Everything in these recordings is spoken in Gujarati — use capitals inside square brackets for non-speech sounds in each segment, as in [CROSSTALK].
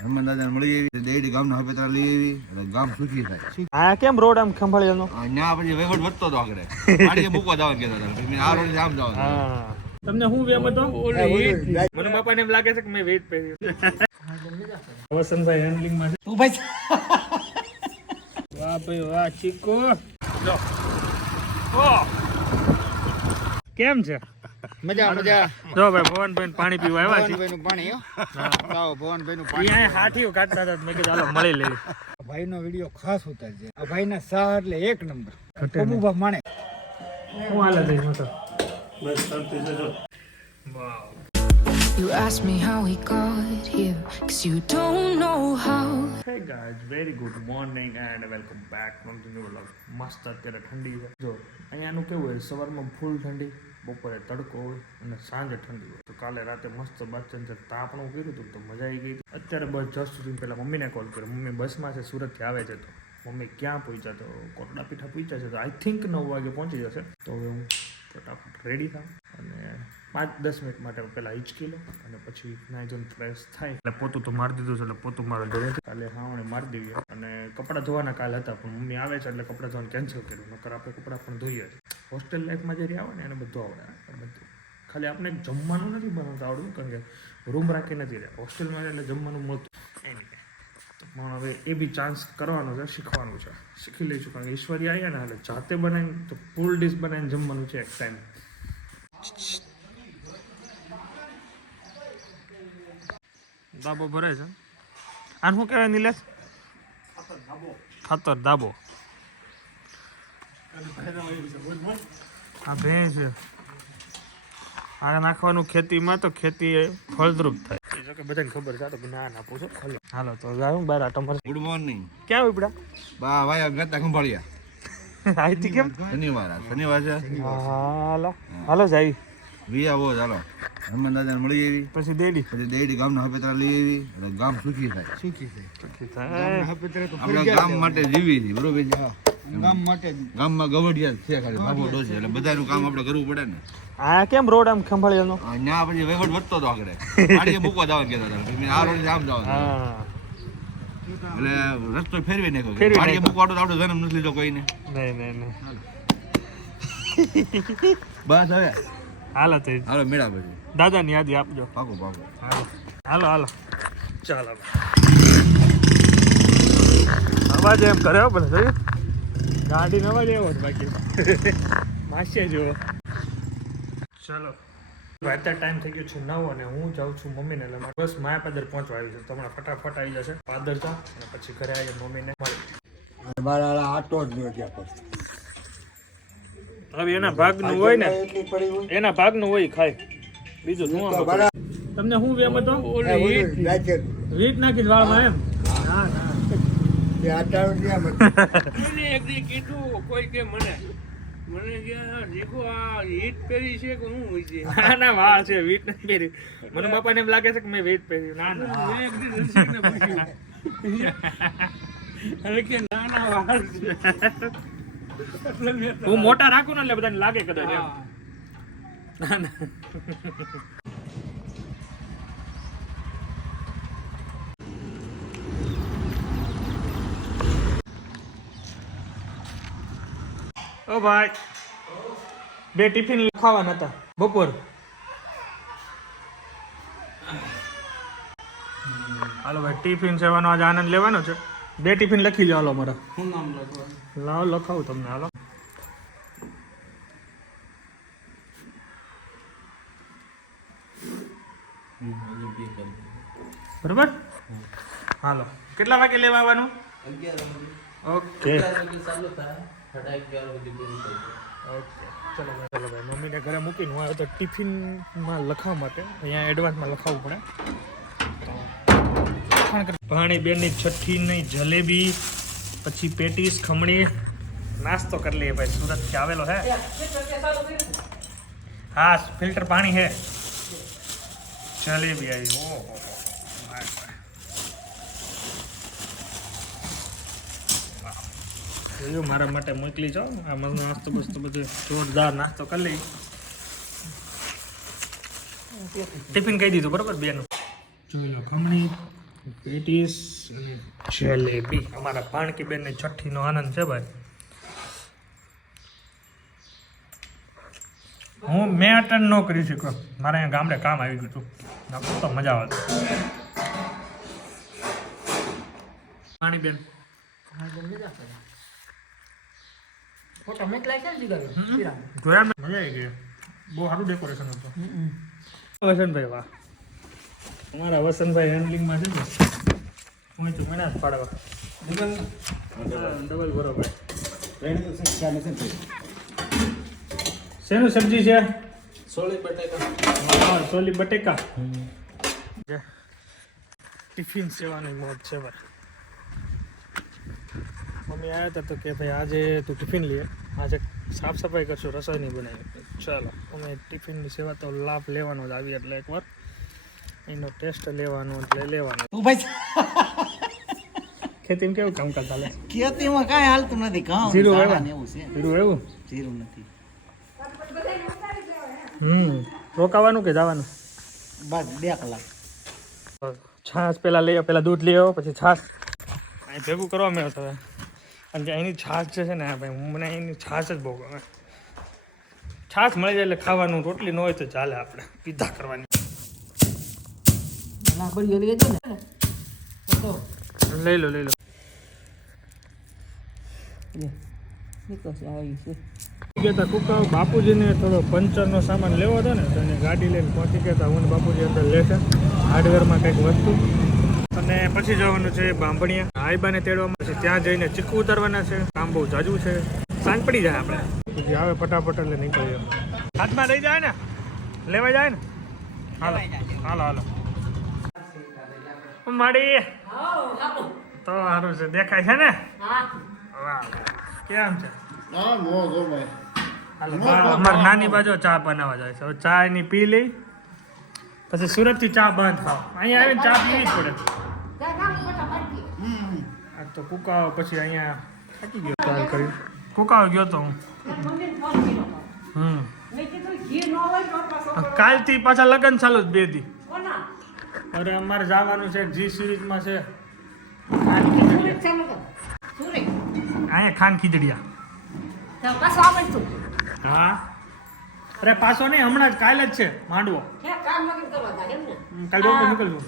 હનુમાન દાદાને મળી આવી દેડી ગામના હપેતરા લઈ આવી એટલે ગામ સુખી થાય. આ કેમ રોડ આમ ખંભાળિયાનો? ત્યાં પછી વહીવટ વધતો હતો આગળ. ગાડીએ મૂકવા જવાનું કહેતા હતા. પછી આ રોડે આમ જવાનું. તમને હું વેમ હતો? મને બાપાને એમ લાગે છે કે મેં વેટ પહેર્યું. વસંતભાઈ હેન્ડલિંગમાં તું ભાઈ વાહ ભાઈ વાહ ચીકો. જો. ઓ કેમ છે? મજા મજા. જો ભાઈ ભવનભાઈ પાણી પીવા આવ્યા છે ભવનભાઈ નું પાણી હો. લાવો ભવનભાઈ નું પાણી. અહીંયા હાથીઓ કાઢતા હતા મેં કીધું ચાલો મળી લઈએ. ભાઈ નો વિડિયો ખાસ ઉતારજે. આ ભાઈ ના સાહ એટલે એક નંબર. પમુભા માણે. હું હાલે જઈશ મતો બસ શાંતિ છે જો. વાવ. You ask me how he got here, cause you don't know how. Hey guys, very good morning and welcome back. From the new vlog. મસ્ત અત્યારે ઠંડી છે. જો અહીંયાનું કેવું હોય? સવારમાં ફૂલ ઠંડી. બપોરે તડકો હોય અને સાંજે ઠંડી હોય. તો કાલે રાતે મસ્ત છે તાપણું કર્યું હતું તો મજા આવી ગઈ અત્યારે બસ જસ્ટ સુધી પહેલાં મમ્મીને કોલ કર્યો. મમ્મી બસમાં છે, સુરતથી આવે છે તો. મમ્મી ક્યાં પહોંચ્યા તો? કોટડા પીઠા પહોંચ્યા છે તો. આઈ થિંક નવ વાગે પહોંચી જશે. તો હવે હું ફટાફટ રેડી થાઉં અને પાંચ દસ મિનિટ માટે પહેલાં હિંચકી લો અને પછી નાઈ જોઈને ફ્રેશ થાય. એટલે પોતું તો મારી દીધું છે, એટલે પોતું મારે ધોવું. કાલે હાવણે મારી દેવી અને કપડાં ધોવાના કાલ હતા, પણ મમ્મી આવે છે એટલે કપડાં ધોવાનું કેન્સલ કર્યું. નકર આપણે કપડાં પણ ધોઈએ જ હોસ્ટેલ લાઈફમાં જે હોય ને એને બધું આવડે બધું. ખાલી આપણે જમવાનું નથી બનાવતા આવડતું, કારણ કે રૂમ રાખી નથી રહ્યા. હોસ્ટેલમાં એટલે જમવાનું મળતું એની પણ હવે એ બી ચાન્સ કરવાનો છે, શીખવાનું છે. શીખી લઈશું, કારણ કે ઈશ્વરી આવ્યા ને, એટલે જાતે બનાવીને તો ફૂલ ડીશ બનાવીને જમવાનું છે એક ટાઈમ દાબો ભરાય છે. આને શું કહેવાય, નિલેશ? ખાતર, દાબો. આ ભેંસ છે. આ નાખવાનું ખેતીમાં તો ખેતી ફળદ્રુપ થાય. જો કે બધાને ખબર છે તો ના ના પૂછો ખાલી. હાલો તો જાઉં બાર આટો મારે ગુડ મોર્નિંગ ક્યાં ઉપડા? બા ભાઈ ગતા ખંભાળિયા. આઈથી કેમ? શનિવાર શનિવાર છે. હાલો. હાલો જાય વી આવો ચાલો હનુમાન દાદાને મળી આવી. પછી દેડી. પછી દેડી ગામના હપેતરા લઈ આવી એટલે ગામ સુખી થાય. સુખી થાય. આપણે ગામ માટે જીવી બરોબર છે? ગામ માટે ગામમાં ગવડિયા છે ખાલી બાબો ડોસી એટલે બધાનું કામ આપણે કરવું પડે ને. આ કેમ રોડ આમ ખંભાળિયાનો આ પછી વહીવટ વધતો હતો આગળ. ગાડીએ મૂકવા જવાનું કહેતા હતા. આ રોડે આમ જવાનું. હા. એટલે રસ્તો ફેરવી નાખ્યો નાખ્યો. મૂકવાનો તો આપણો જન્મ નથી લીધો કોઈને. નહીં નહીં નહીં. બસ હવે. હાલો થઈ હાલો મેળા પછી. દાદાની યાદી આપજો. પાકો પાકો. હાલો. હાલો હાલો. ચાલો અવાજ એમ કરે પણ જોયું ગાડીનો નવા લેવો બાકી. માસે જુઓ ચાલો. અત્યારે ટાઈમ થઈ ગયો છે નવ અને હું જાઉં છું મમ્મીને એટલે બસ માયા પાદર પહોંચવા આવી છે. તો ફટાફટ આવી જશે. પાદર જા અને પછી ઘરે આવીને મમ્મીને. મળી મારા આટો જ પર. હવે એના ભાગનું હોય ને એના ભાગનું હોય ખાય. બીજું શું તમને શું વેમ હતો? વીટ. નાખી વાળમાં એમ? ના ના કીધું કોઈ કે મને મને કે આ આ હીટ પહેરી છે કે હું હોય છે? ના ના વાહ છે વીટ નથી પહેરી. મને બાપાને એમ લાગે છે કે મેં વીટ પહેર્યું. ના ના મેં એક દી પૂછ્યું. અને કે ના ના છે. હું મોટા રાખું ને એટલે બધાને લાગે કદાચ એમ. ના ના. ઓ ભાઈ. બે ટિફિન ખાવાના હતા. બપોર. હાલો ભાઈ ટિફિન સેવાનો આજે આનંદ લેવાનો છે. બે ટિફિન લખી લો હાલો મારા. શું નામ લાવો લખાવું તમને હાલો. બરોબર? હાલો. કેટલા વાગે લેવા આવવાનું? ઓકે. ઓકે ચલો ભાઈ ચલો ભાઈ. મમ્મીને ઘરે મૂકીને હું આવ્યો તો ટિફિનમાં લખવા માટે. અહીંયા એડવાન્સમાં લખાવવું પડે. ભાણી બેનની છઠ્ઠીની જલેબી પછી પેટીસ ખમણી. નાસ્તો કરી લઈએ ભાઈ. સુરતથી આવેલો હે. હા ફિલ્ટર પાણી હે. જલેબી આવી. ઓહો જોયું મારા માટે મોકલી જાઓ આ મસ્ત નાસ્તો બસ્તો બધું જોરદાર નાસ્તો કરી લઈ. ટિફિન કહી દીધું, બરાબર, બેનું? જોઈ લો, ખમણી, પેટીસ અને જલેબી. અમારા પાણકી બેનની છઠ્ઠીનો આનંદ છે ભાઈ. હું મેં અટેન્ડ ન કરી શક્યો મારે અહીંયા ગામડે કામ આવી ગયું હતું. તો મજા આવે. પાણી બેન. ફોટો મોકલાય છે જીગર જોયા મજા આવી ગઈ. બહુ સારું ડેકોરેશન હતું. વસંતભાઈ વાહ. અમારા વસંતભાઈ હેન્ડલિંગમાં છે ને હું તો મહેનત પાડવા. ડબલ બરોબર. શેનું સબ્જી છે? સોલી બટેકા. હા સોલી બટેકા. ટિફિન સેવાની મોજ છે ભાઈ. મમ્મી આવ્યા હતા તો કે ભાઈ આજે તું ટિફિન લે. આજે સાફ સફાઈ કરશું રસોઈ નહીં બનાવી. ચાલો અમે ટિફિનની સેવા તો લાભ લેવાનો જ આવી એટલે એકવાર. એનો ટેસ્ટ લેવાનો એટલે લેવાનો. ખેતીમાં કેવું કામકાજ ચાલે? ખેતીમાં કાંઈ હાલતું નથી ઘઉં જીરું એવું છે. જીરું એવું જીરું નથી. હમ રોકાવાનું કે જવાનું? બસ બે કલાક. છાશ પહેલાં લઈ પેલા પહેલાં દૂધ લઈ આવો પછી છાશ. અહીં ભેગું કરવા મેં હવે અને જે એની છાશ છે ને ભાઈ મને એની છાશ જ બહુ ગમે. છાશ મળી જાય એટલે ખાવાનું રોટલી ન હોય તો ચાલે આપણે પીધા કરવાની. લઈ લો લઈ લો. નીકળશે આવી છે. ગયા હતા કુકાવ બાપુજીને થોડો પંચરનો સામાન લેવો હતો ને તો એને ગાડી લઈને પહોંચી ગયા હું બાપુજી અંદર લેશે હાર્ડવેરમાં કંઈક વસ્તુ. અને પછી જવાનું છે બાંભણિયા. આઈબાને તેડવામાં છે ત્યાં જઈને ચીકુ ઉતારવાના છે. કામ બહુ જાજુ છે. સાંજ પડી જાય આપણે. પછી આવે ફટાફટ એટલે નીકળીએ. હાથમાં લઈ જાય ને? લેવા જાય ને? હાલો. હાલો હાલો. મળી તો સારું છે. દેખાય છે ને? વાહ કેમ છે? અમારી નાની બાજુ ચા બનાવવા જાય છે. હવે ચા એની પી લઈ પછી સુરતથી ચા બંધ ખાવ અહીંયા આવીને ચા પીવી જ પડે. તો કુકાવ પછી અહીંયા થાકી ગયો. ચાલ કર્યું કુકાવ ગયો તો હું. હમ. કાલથી પાછા લગ્ન ચાલુ જ બે દી. અરે અમારે જવાનું છે જી સિરીઝમાં છે. અહીંયા ખાન ખીચડિયા. હા. અરે પાછો નહીં હમણાં જ કાલે જ છે માંડવો. કાલે કાલ બપોર નીકળવું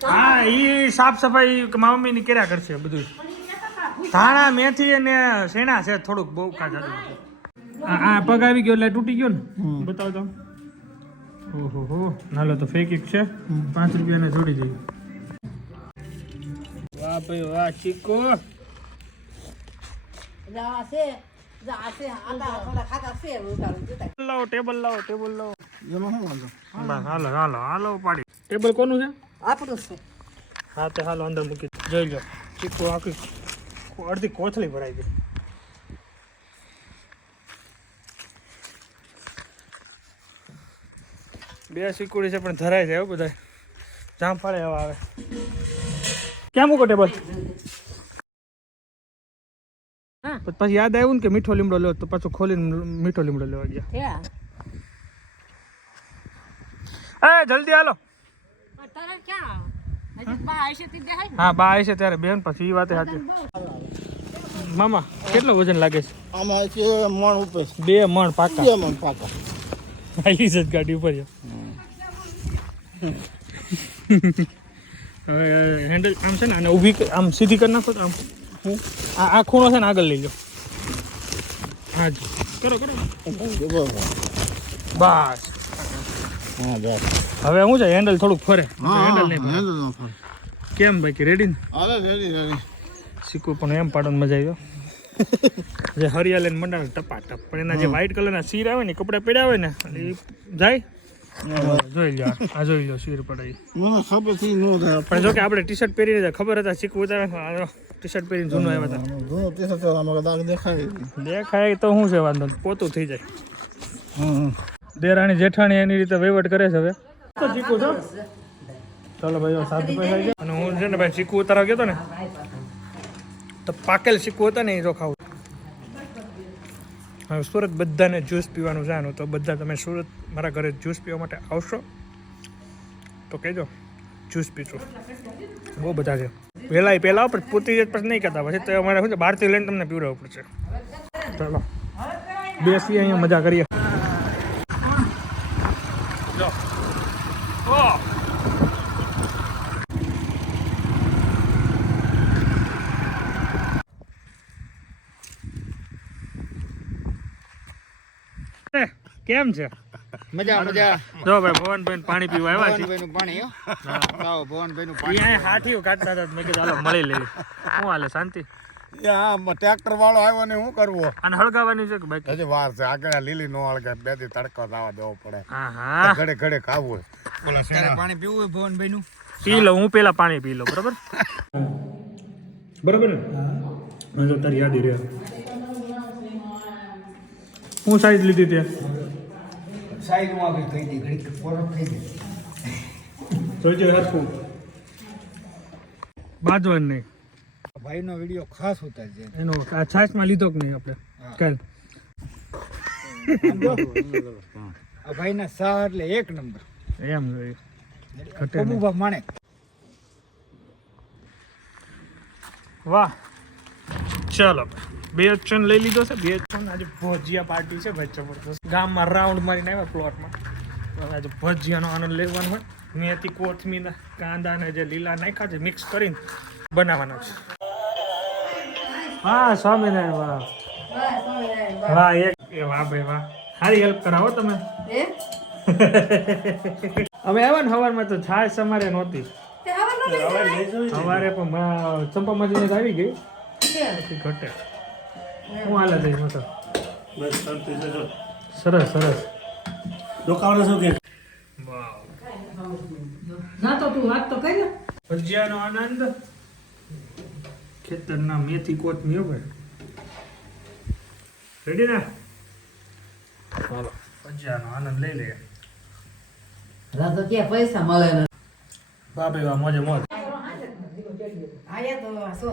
હા એ સાફ સફાઈ મારા મમ્મીની કર્યા કરશે બધું. ધાણા મેથી અને શેણા છે થોડુંક બહુ કાઢ આ આ પગ આવી ગયો એટલે તૂટી ગયો ને? બતાવો તો. ઓહો હો. નાલો તો ફેક એક છે. પાંચ રૂપિયાને જોડી જઈ વાહ ભાઈ વાહ ચીકો. ટેબલ લાવો ટેબલ લાવો બસ હાલો હાલો હાલો પાડી. ટેબલ કોનું છે? આપણું છે હા તો હાલો અંદર મૂકી જોઈ લો. ચીકુ આખી અડધી કોથળી ભરાઈ ગઈ. બે સિક્યુરિટી છે પણ ધરાય છે એવું બધા જામફળે એવા આવે. ક્યાં મૂકો ટેબલ? પછી યાદ આવ્યું ને કે મીઠો લીમડો લો તો પાછું ખોલીને મીઠો લીમડો લેવા ગયા. જલ્દી હાલો. હા? બા આવી છે ત્યારે બેન પછી એ વાતે સાચી મામા કેટલો વજન લાગે છે? આમાં છે મણ ઉપર. બે મણ પાકા. બે મણ પાકા. આવી છે જ ગાડી ઉપર હેન્ડલ આમ છે ને આને ઊભી આમ સીધી કરી નાખો આમ. આ આ ખૂણો છે ને આગળ લઈ લો. હા જ. કરો કરો. બસ. હા બસ હવે શું છે હેન્ડલ થોડુંક ફરે. હેન્ડલ નહીં ફરે. કેમ ભાઈ કે રેડી અરે રેડી રેડી સિક્કો પણ એમ પાડવાની મજા આવ્યો [LAUGHS] જે હરિયા લઈને મંડાવે ટપા ટપ પણ એના જે વ્હાઈટ કલરના શીર આવે ને કપડા પડ્યા હોય ને એ જાય? જોઈ લો આ- જોઈ લો શીર પડાય મને ખબરથી નો થાય. પણ જો કે આપણે ટી શર્ટ પહેરીને હતા, ખબર હતા શીખવું ઉતારે ટી શર્ટ પહેરીને જૂનો આવ્યા હતા. જૂનો તે સાથે અમારે દાગ દેખાય. દેખાય તો શું છે વાંધો પોતું થઈ જાય. દેરાણી જેઠાણી એની રીતે વહીવટ કરે છે હવે. તો ચીકુ છો ચાલો ભાઈ સાત રૂપિયા થઈ ગયા. અને હું છે ને ભાઈ ચીકુ ઉતારવા ગયો હતો ને તો પાકેલ ચીકુ હતા ને એ જો ખાવું. હવે સુરત બધાને જ્યુસ પીવાનું છે તો બધા તમે સુરત મારા ઘરે જ્યુસ પીવા માટે આવશો. તો કહેજો જ્યુસ પીશું. બહુ બધા છે. વહેલા પહેલાં પણ પૂરતી જ પછી નહીં કરતા પછી તો અમારે શું છે બહારથી લઈને તમને પીવડાવવું પડશે. ચાલો. બેસીએ અહીંયા મજા કરીએ જો ઓહ એ, કેમ છે? મજા મજા. જો ભાઈ ભવનભાઈ પાણી પીવા આવ્યા છે ભવનભાઈ નું પાણી હો. લાવો ભવનભાઈ નું પાણી. અહીંયા હાથીઓ કાઢતા હતા મેં કીધું હાલો મળી લઈએ. શું હાલે શાંતિ? ટ્રેક્ટર વાળો આવ્યો ને શું કરવું? અને હળગાવાની છે કે બાકી? હજી વાર છે. આગળ લીલી નો હળગે. બે દી તડકો દાવા દેવો પડે. હા હા. ઘડે ઘડે ખાવું બોલા તારે પાણી પીવું હોય ભવનભાઈ નું પી લો હું પેલા પાણી પી લો બરાબર? બરાબર ને? તારી યાદી રહ્યા હું સાઈઝ લીધી તે સાઈડમાં આગળ થઈ ગઈ ઘડીક પોરખ થઈ ગઈ જોઈજો હરખું બાજવાનું નહીં ભાઈ નો વીડિયો ખાસ ઉતારજે એનો આ છાશમાં લીધો કે નહીં આપણે? કાલ. આ ભાઈ ના સાહ એટલે એક નંબર. એમ નહીં. માણે. વાહ. ચાલો. બે અચન લઈ લીધો છે. બે અચન આજે ભજીયા પાર્ટી છે ભાઈ જબરદસ્ત. ગામમાં રાઉન્ડ મારીને આવ્યા પ્લોટમાં. આજે ભજીયાનો આનંદ લેવાનો હોય. મેથી કોથમીર કાંદા ને જે લીલા નાખ્યા છે મિક્સ કરીને બનાવવાના છે. હા સ્વામિનારાયણ વાહ વાહ એક એ વાહ ભાઈ વાહ. સારી હેલ્પ કરાવો તમે. હે? [LAUGHS] અમે આવ્યા ને સવારમાં તો છાશ અમારે નહોતી? સવારે પણ ચંપા ચંપામાજીને આવી ગઈ. ઘટે. હું હાલે થઈ મતો સરસ સરસ. ના તો તું વાત તો કહી. ભજીયાનો આનંદ. ખેતરના મેથી કોથમીર ભાઈ. રેડી ને? ચાલો. ભજીયાનો આનંદ લઈ લઈએ. રાતો તો ક્યાં પૈસા મળે ને. બાપે બા મોજે મોજ. આયા તો શું